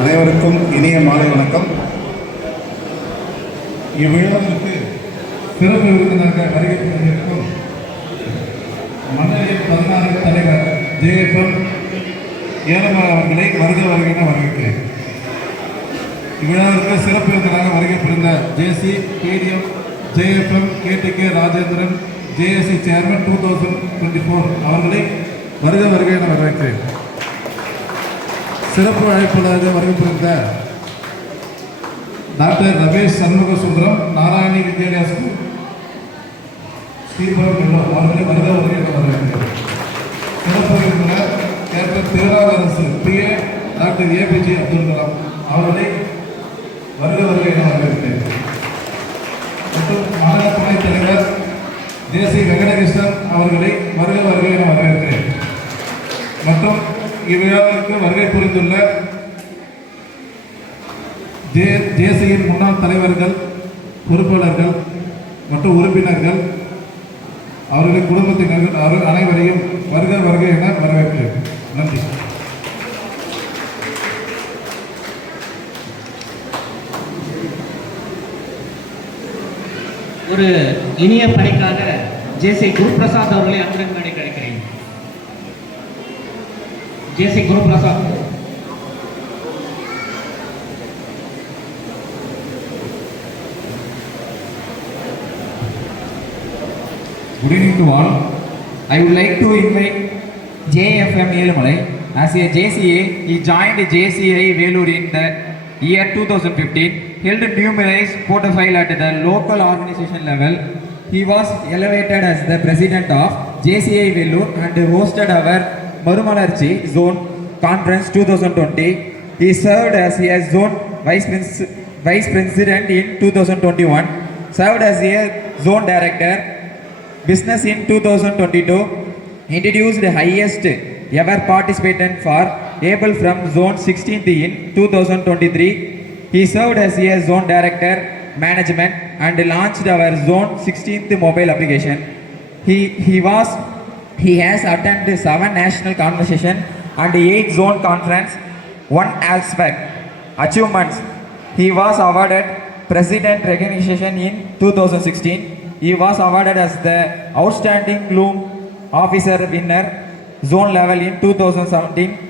அனைவருக்கும் இனிய மாலை வணக்கம். இவ்விழாவிற்கு சிறப்பு விருந்தினராக வருகை தந்திருக்கும் மண்டலின் பதினாறு தலைவர் ஜேஎஃப்எம் ஏலமர் அவர்களை வருக வருக வரவேற்கிறேன். இவ்விழாவிற்கு சிறப்பு விருந்தினராக வருகை புரிந்த JC KTM JFM KTK Rajendran JSC chairman two thousand twenty four அவர்களை வருக வருகை என வரவேற்கிறேன். சிறப்பு அழைப்பாளராக வருகை டாக்டர் ரமேஷ் சண்முக சுந்தரம் நாராயணி வித்யாலயா ஸ்கூல் ஸ்ரீபுரம் வெள்ளம் அவர்களை வருக வருக வரவேற்கிறேன். சிறப்பு விருந்தினர் captain Thirunagarasu BA doctor APJ Abdul Kalam அவர்களை வருக வருகை வரவேற்கிறேன். மற்றும் மாநில துணைத் தலைவர் தேசிய வெங்கடகிருஷ்ணன் அவர்களை வருக வருகை என வரவேற்கிறேன். மற்றும் இவ்விழாவிற்கு வருகை புரிந்துள்ள ஜே ஜேசியின் முன்னாள் தலைவர்கள் பொறுப்பாளர்கள் மற்றும் உறுப்பினர்கள் அவர்களின் குடும்பத்தினர்கள் அவர்கள் அனைவரையும் வருக வருக என வரவேற்கிறேன். நன்றி. ஒரு இனிய பணிக்காக ஜேசி குருபிரசாத் அவர்களை அன்புடன் மேடை கிடைக்கிறேன் JC Guruprasad Good evening to all. I would like to invite JFM Yelumalai. As a JCA, he joined JCI Velur in the year 2015, held numerous portfolio at the local organization level. He was elevated as the president of JCI Velur and hosted our Marumalarchi Zone Conference 2020. He served as a zone vice, princ- vice president in 2021, served as a zone director Business in 2022 introduced the highest ever participant for able from zone 16th in 2023. He served as a zone director management and launched our zone 16th mobile application. He, he was he has attended seven national conversation and eight zone conference. One aspect achievements he was awarded president recognition in 2016. He was awarded as the outstanding loom officer winner zone level in 2017.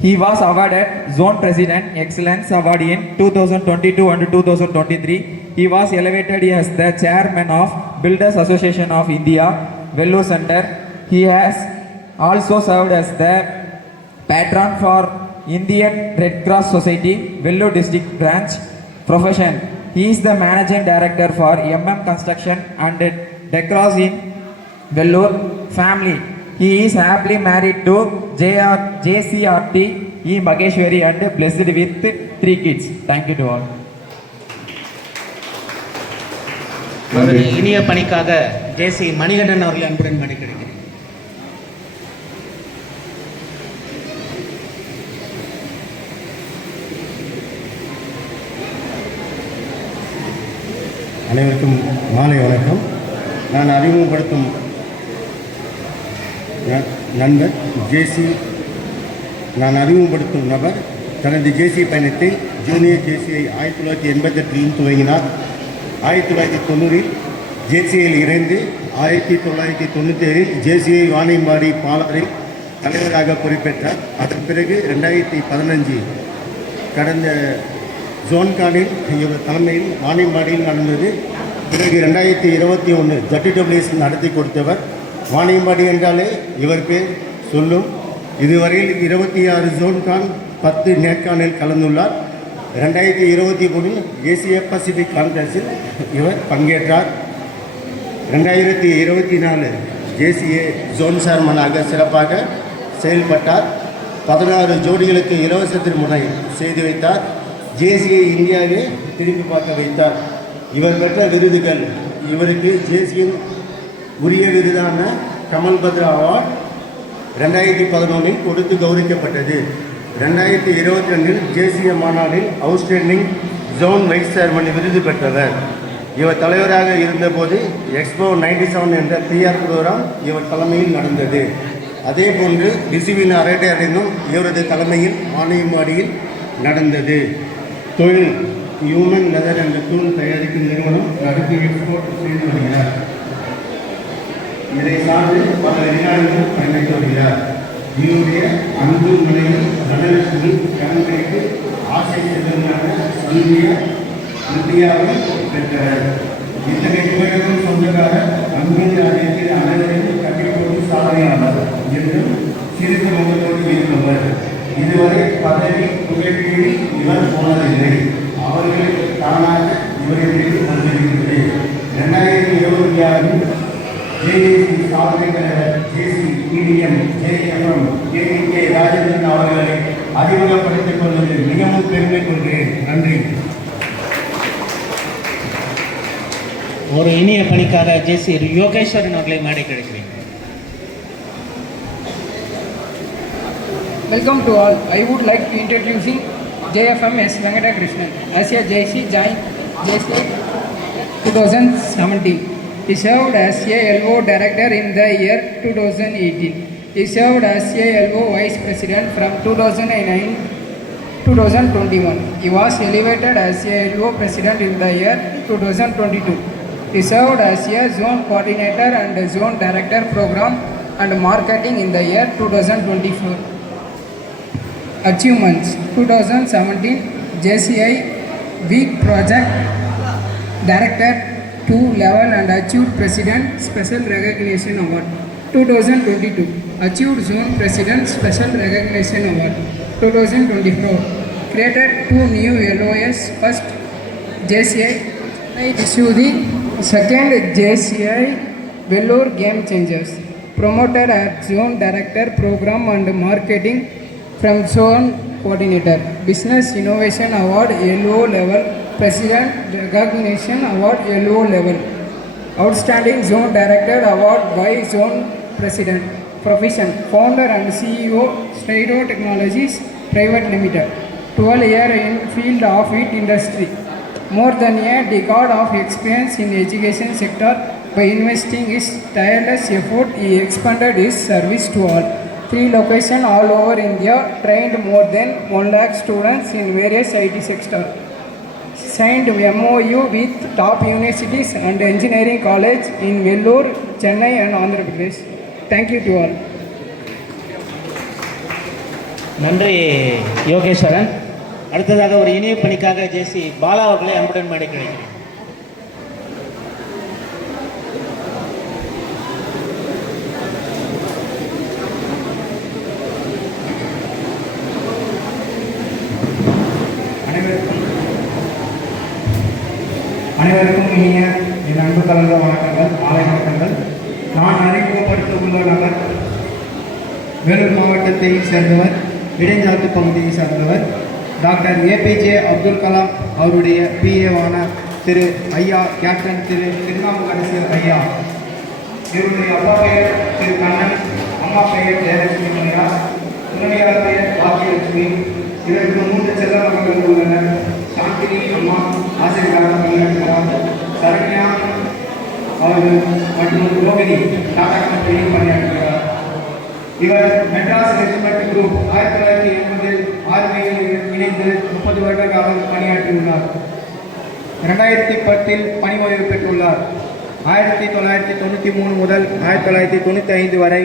He was awarded Zone President Excellence Award in 2022 and 2023. He was elevated as the chairman of Builders Association of India, Vellore Center. He has also served as the patron for Indian Red Cross Society, Vellore District Branch profession. He is the managing director for MM Construction and Decross in Vellore family. He is happily married to JR, JCRT E. Mageshwari and blessed with three kids. Thank you to all. ஒரு இனிய பணிக்காக ஜேசி மணிகண்டன் அவர்களை அன்புடன் மேடை கிடைக்கிறேன் அனைவருக்கும் மாலை வணக்கம். நான் அறிமுகப்படுத்தும் நண்பர் ஜேசி. நான் அறிமுகப்படுத்தும் நபர் தனது ஜேசி பயணத்தை ஜூனியர் ஜேசியை ஆயிரத்தி தொள்ளாயிரத்தி எண்பத்தெட்டில் துவங்கினார். ஆயிரத்தி தொள்ளாயிரத்தி தொண்ணூறில் ஜேசியில் இருந்து ஆயிரத்தி தொள்ளாயிரத்தி தொண்ணூற்றி ஏழில் ஜேசிஐ வாணியம்பாடி பாலரை தலைவராக பொறுப்பேற்றார். அதன் பிறகு ரெண்டாயிரத்தி பதினஞ்சு கடந்த ஜோன்கானில் இவர் தலைமையில் வாணியம்பாடியில் நடந்தது. பிறகு ரெண்டாயிரத்தி இருபத்தி ஒன்று ஜட்டிடபிள்யூஎஸ் நடத்தி கொடுத்தவர். வாணியம்பாடி என்றாலே இவர் பேர் சொல்லும். இதுவரையில் இருபத்தி ஆறு ஜோன்கான் பத்து நேர்காணலில் கலந்துள்ளார். ரெண்டாயிரத்தி இருபத்தி மூணு ஏசிய பசிபிக் கான்ஃபரன்ஸில் இவர் பங்கேற்றார். ரெண்டாயிரத்தி இருபத்தி நாலு ஜேசிஏ ஜோன் சேர்மனாக சிறப்பாக செயல்பட்டார். பதினாறு ஜோடிகளுக்கு இலவச திருமுறை செய்து வைத்தார். ஜேசியை இந்தியாவே திரும்பி பார்க்க வைத்தார். இவர் பெற்ற விருதுகள் இவருக்கு ஜேசியின் உரிய விருதான கமல் பத்ரா அவார்ட் ரெண்டாயிரத்தி பதினொன்றில் கொடுத்து கௌரவிக்கப்பட்டது. ரெண்டாயிரத்தி இருபத்தி ரெண்டில் தேசிய மாநாட்டில் அவுட்ஸ்டாண்டிங் ஜோன் வைஸ் சேர்மன் விருது பெற்றவர். இவர் தலைவராக இருந்தபோது எக்ஸ்போ நைன்டி செவன் என்ற பிஆர் ப்ரோக்ராம் இவர் தலைமையில் நடந்தது. அதே போன்று டிசிபின் அரேட்டரிலும் இவரது தலைமையில் ஆணையமாடியில் நடந்தது. தொழில் ஹியூமன் லெதர் என்ற தூள் தயாரிக்கும் நிறுவனம் நடத்தி எக்ஸ்போர்ட் செய்து வருகிறார். இதை சார்ந்து பல வெளிநாடுகள் பயணித்து வருகிறார். இவருடைய அன்பு முறையில் தனலட்சுமி கண்களுக்கு ஆசை செல்லுமான சந்திய இந்தியாவை பெற்றவர் இத்தகைய துறைகளும் சொந்தக்காக அன்பின் ராஜ்யத்தில் அனைவரையும் கட்டிக்கொண்டு சாதனையாளர் என்றும் சிறிது முகத்தோடு இருந்தவர். இதுவரை பதவி புகைப்பீடு இவர் போனதில்லை. அவர்களுக்கு தானாக இவரை மீது வந்திருக்கிறது இரண்டாயிரத்தி இருபத்தி ஆறு ஜேஏசி சாதனையாளர் JC ETM JMM K Rajendran அவர்களை அறிமுகப்படுத்திக் கொள்வதில் மிகவும் பெருமை கொள்கிறேன் நன்றி. ஒரு இனிய பணிக்காக ஜேசி யோகேஸ்வரன் அவர்களை மேடை கிடைக்கிறேன் Welcome to all. I would like to introducing JFM S. Venkata Krishnan as a JC joined JC 2017. He served as a LO director in the year 2018. He served as a LO vice president from 2009 2021. He was elevated as a LO president in the year 2022. He served as a zone coordinator and zone director program and marketing in the year 2024. Achievements. 2017 JCI Week Project Director 2 level and achieved President Special Recognition Award. 2022 Achieved Zone President Special Recognition Award. 2024 Created two new LOS First JCI issue the second JCI Vellore Game Changers. Promoter at Zone Director Program and Marketing from Zone Coordinator. Business Innovation Award LO Level. President Recognition Award LO Level. Outstanding Zone Director Award by Zone President. Profession Founder and CEO Strido Technologies Private Limited. 12 year in field of it industry more than a decade of experience in education sector by investing his tireless effort he expanded his service to all three locations all over india trained more than 1 lakh students in various it sector signed mou with top universities and engineering college in vellore chennai and andhra pradesh thank you to all நன்றி யோகேஸ்வரன் அடுத்ததாக ஒரு இணைய பணிக்காக ஜேசி பாலா அவர்களை அன்புடன் மேடை கிடைக்கிறேன் அனைவருக்கும் அனைவருக்கும் இனிய என் அன்பு கலந்த வணக்கங்கள் மாலை வணக்கங்கள். நான் அறிமுகப்படுத்த உள்ள நபர் வேலூர் மாவட்டத்தை சேர்ந்தவர் இடைஞ்சாத்து பகுதியை சேர்ந்தவர் டாக்டர் ஏபிஜே அப்துல் கலாம் அவருடைய பிஏவான திரு ஐயா கேப்டன் திரு திருநாவுக்கரசு ஐயா இவருடைய அப்பா பெயர் திரு கண்ணன் அம்மா பெயர் ஜெயலட்சுமி மணியா துணைவியார் பெயர் பாக்கியலட்சுமி. இவருக்கு மூன்று செல்ல மகன்கள் உள்ளனர். சாந்தினி அம்மா ஆசிரியராக பணியாற்றுகிறார் சரண்யா அவர்கள் மற்றும் ரோகிணி டாடா கம்பெனியில் பணியாற்றுகிறார். இவர் மெட்ராஸ் ரெஜிமெண்ட் குரூப் ஆயிரத்தி தொள்ளாயிரத்தி எண்பதில் ஆர்மியில் இணைந்து முப்பது வருட காலம் பணியாற்றியுள்ளார். இரண்டாயிரத்தி பத்தில் பணி ஓய்வு பெற்றுள்ளார். ஆயிரத்தி தொள்ளாயிரத்தி தொண்ணூற்றி மூணு முதல் ஆயிரத்தி தொள்ளாயிரத்தி தொண்ணூற்றி ஐந்து வரை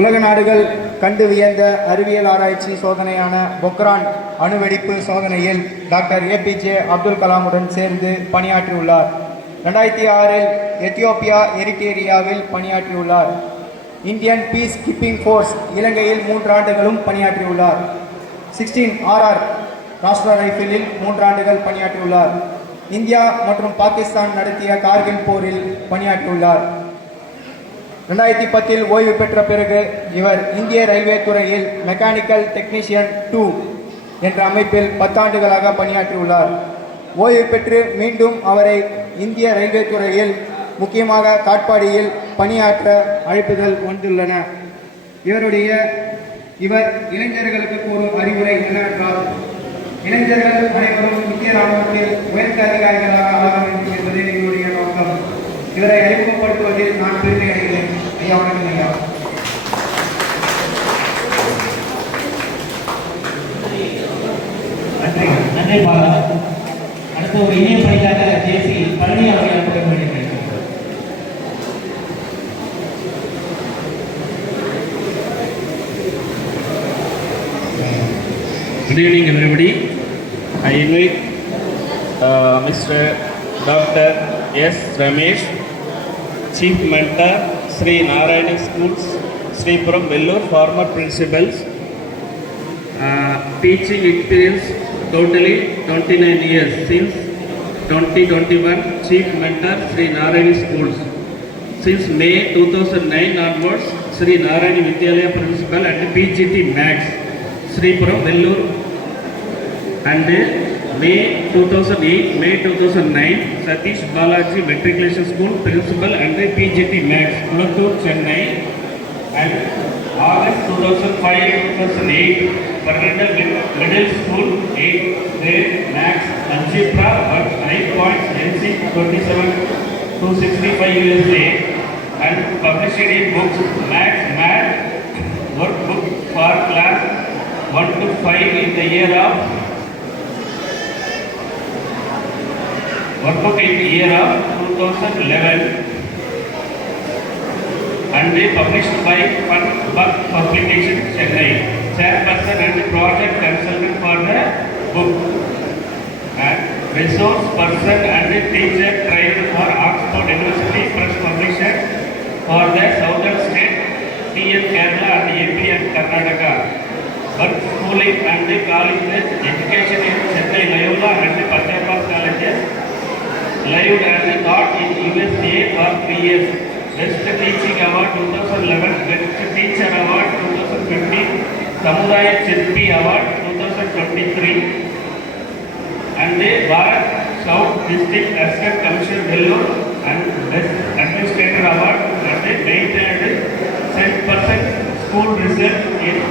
உலக நாடுகள் கண்டு வியந்த அறிவியல் ஆராய்ச்சி சோதனையான பொக்ரான் அணுவெடிப்பு சோதனையில் டாக்டர் ஏபிஜே அப்துல் கலாமுடன் சேர்ந்து பணியாற்றியுள்ளார். ரெண்டாயிரத்தி ஆறில் எத்தியோப்பியா எரிட்டேரியாவில் பணியாற்றியுள்ளார். இந்தியன் பீஸ் கீப்பிங் ஃபோர்ஸ் இலங்கையில் மூன்று ஆண்டுகளும் பணியாற்றியுள்ளார். சிக்ஸ்டீன் ஆர்ஆர் ராஷ்டிரா ரைஃபிளில் மூன்றாண்டுகள் பணியாற்றியுள்ளார். இந்தியா மற்றும் பாகிஸ்தான் நடத்திய கார்கில் போரில் பணியாற்றியுள்ளார். ரெண்டாயிரத்தி பத்தில் ஓய்வு பெற்ற பிறகு இவர் இந்திய ரயில்வே துறையில் மெக்கானிக்கல் டெக்னீஷியன் டூ என்ற அமைப்பில் பத்தாண்டுகளாக பணியாற்றியுள்ளார். ஓய்வு பெற்று மீண்டும் அவரை இந்திய ரயில்வே துறையில் முக்கியமாக காட்பாடியில் பணியாற்ற அழைப்புகள் வந்துள்ளன. இவருடைய இவர் இளைஞர்களுக்கு கூறும் அறிவுரை என்னவென்றால் இளைஞர்கள் அனைவரும் முக்கிய ராணுவத்தில் உயர்ந்த அதிகாரிகளாக ஆக வேண்டும் என்பதே எங்களுடைய நோக்கம். இவரை அறிமுகப்படுத்துவதில் நான் பெருமை அடைகிறேன். ஐயா வணக்கம் ஐயா. நன்றி பாலா. அடுத்த ஒரு இணைய பணிக்காக தேசி பழனி அவர்கள் Good evening, everybody. I invite uh, Mr. Dr. S. Ramesh, Chief Mentor, Sri Narayani Schools, Sri Puram Vellore, former principals. Uh, teaching experience totally 29 years since 2021, Chief Mentor, Sri Narayani Schools. Since May 2009 onwards, Sri Narayani Vidyalaya Principal and PGT Max, Sri Puram Vellore and May 2008, May 2009, Satish Balaji Matriculation School Principal and PGT Max, Kulattur, Chennai, and August 2005, 2008, Parangal Middle School 8 grade Max, Algebra, but 9 points, NC 27 265 USA, and published in books Max, Math, Workbook for class 1 to 5 in the year of workbook in year of 2011 and they published by Book Publication Chennai. Chairperson and project consultant for the book. And resource person and teacher trained for Oxford University Press Publisher for the Southern State, TN Kerala and AP and Karnataka. But schooling and colleges, education in Chennai Loyola and Punjab colleges live dot in US A for best teaching award two thousand eleven best teacher award two thousand twenty Samudaya Shilpi award two thousand twenty three and Bharat south district assistant commission below and best administrator award and main and cent percent school result in